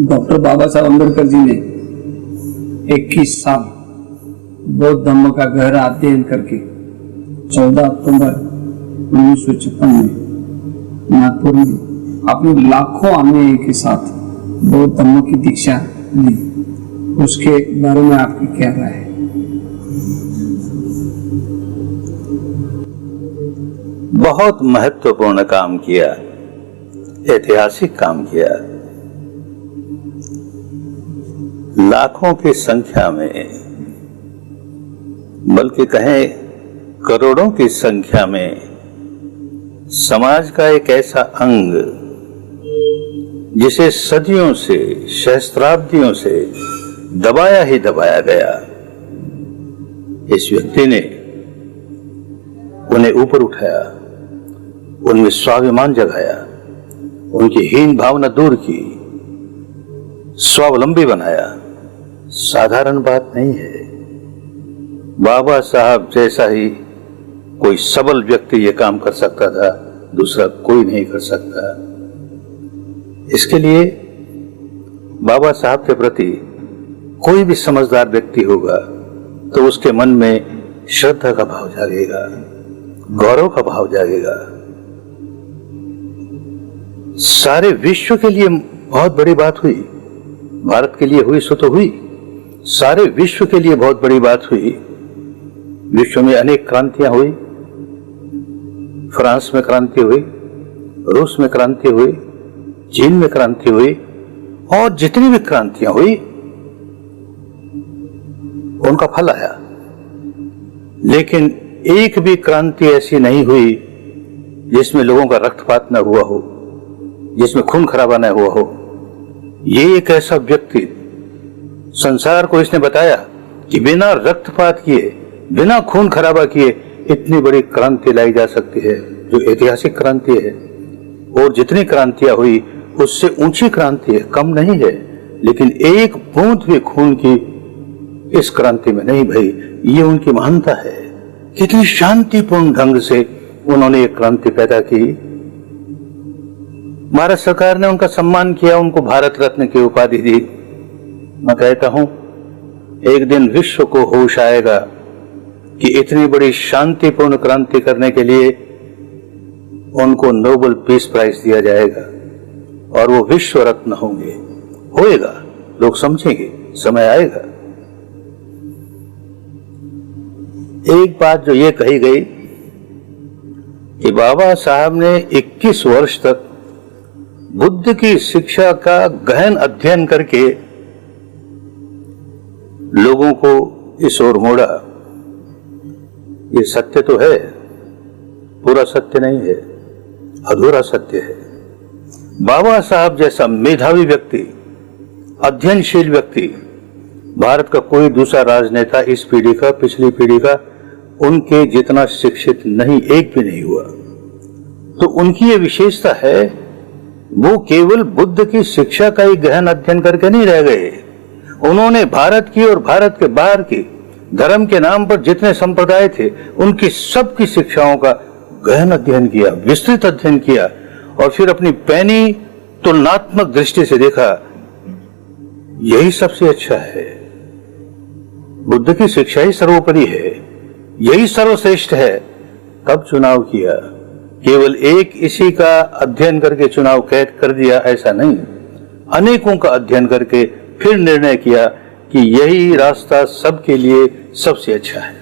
Doctor बाबा साहब अम्बेडकर जी ने 21 साल बौद्ध धर्म का गहरा अध्ययन करके 14 अक्टूबर 1956 में नागपुर में अपने लाखों अनुयायियों के साथ बौद्ध धर्म की दीक्षा ली। उसके बारे में आपकी क्या राय है? बहुत महत्वपूर्ण काम किया, ऐतिहासिक काम किया। लाखों की संख्या में, बल्कि कहें करोड़ों की संख्या में समाज का एक ऐसा अंग जिसे सदियों से, सहस्त्राब्दियों से दबाया ही दबाया गया, इस व्यक्ति ने उन्हें ऊपर उठाया, उनमें स्वाभिमान जगाया, उनकी हीन भावना दूर की, स्वावलंबी बनाया। साधारण बात नहीं है। बाबा साहब जैसा ही कोई सबल व्यक्ति ये काम कर सकता था, दूसरा कोई नहीं कर सकता। इसके लिए बाबा साहब के प्रति कोई भी समझदार व्यक्ति होगा तो उसके मन में श्रद्धा का भाव जागेगा, गौरव का भाव जागेगा। सारे विश्व के लिए बहुत बड़ी बात हुई, भारत के लिए हुई सो तो हुई, सारे विश्व के लिए बहुत बड़ी बात हुई। विश्व में अनेक क्रांतियां हुई, फ्रांस में क्रांति हुई, रूस में क्रांति हुई, चीन में क्रांति हुई, और जितनी भी क्रांतियां हुई उनका फल आया। लेकिन एक भी क्रांति ऐसी नहीं हुई जिसमें लोगों का रक्तपात न हुआ हो, जिसमें खून खराबा न हुआ हो। ये एक ऐसा व्यक्ति, संसार को इसने बताया कि बिना रक्तपात किए, बिना खून खराबा किए इतनी बड़ी क्रांति लाई जा सकती है, जो ऐतिहासिक क्रांति है। और जितनी क्रांतियां हुई उससे ऊंची क्रांति है, कम नहीं है। लेकिन एक बूंद भी खून की इस क्रांति में नहीं भई। ये उनकी महानता है। कितनी शांतिपूर्ण ढंग से उन्होंने एक क्रांति पैदा की। भारत सरकार ने उनका सम्मान किया, उनको भारत रत्न की उपाधि दी। मैं कहता हूं एक दिन विश्व को होश आएगा कि इतनी बड़ी शांतिपूर्ण क्रांति करने के लिए उनको नोबेल पीस प्राइज दिया जाएगा और वो विश्व रत्न होंगे। होएगा, लोग समझेंगे, समय आएगा। एक बात जो ये कही गई कि बाबा साहब ने 21 वर्ष तक बुद्ध की शिक्षा का गहन अध्ययन करके लोगों को इस ओर मोड़ा। ये सत्य तो है, पूरा सत्य नहीं है, अधूरा सत्य है। बाबा साहब जैसा मेधावी व्यक्ति, अध्ययनशील व्यक्ति भारत का कोई दूसरा राजनेता इस पीढ़ी का, पिछली पीढ़ी का उनके जितना शिक्षित नहीं, एक भी नहीं हुआ। तो उनकी ये विशेषता है, वो केवल बुद्ध की शिक्षा का ही गहन अध्ययन करके नहीं रह गए। उन्होंने भारत की और भारत के बाहर की धर्म के नाम पर जितने संप्रदाय थे उनकी सबकी शिक्षाओं का गहन अध्ययन किया, विस्तृत अध्ययन किया, और फिर अपनी पैनी तुलनात्मक दृष्टि से देखा यही सबसे अच्छा है। बुद्ध की शिक्षा ही सर्वोपरि है, यही सर्वश्रेष्ठ है। तब चुनाव किया। केवल एक इसी का अध्ययन करके चुनाव कर दिया ऐसा नहीं, अनेकों का अध्ययन करके फिर निर्णय किया कि यही रास्ता सबके लिए सबसे अच्छा है।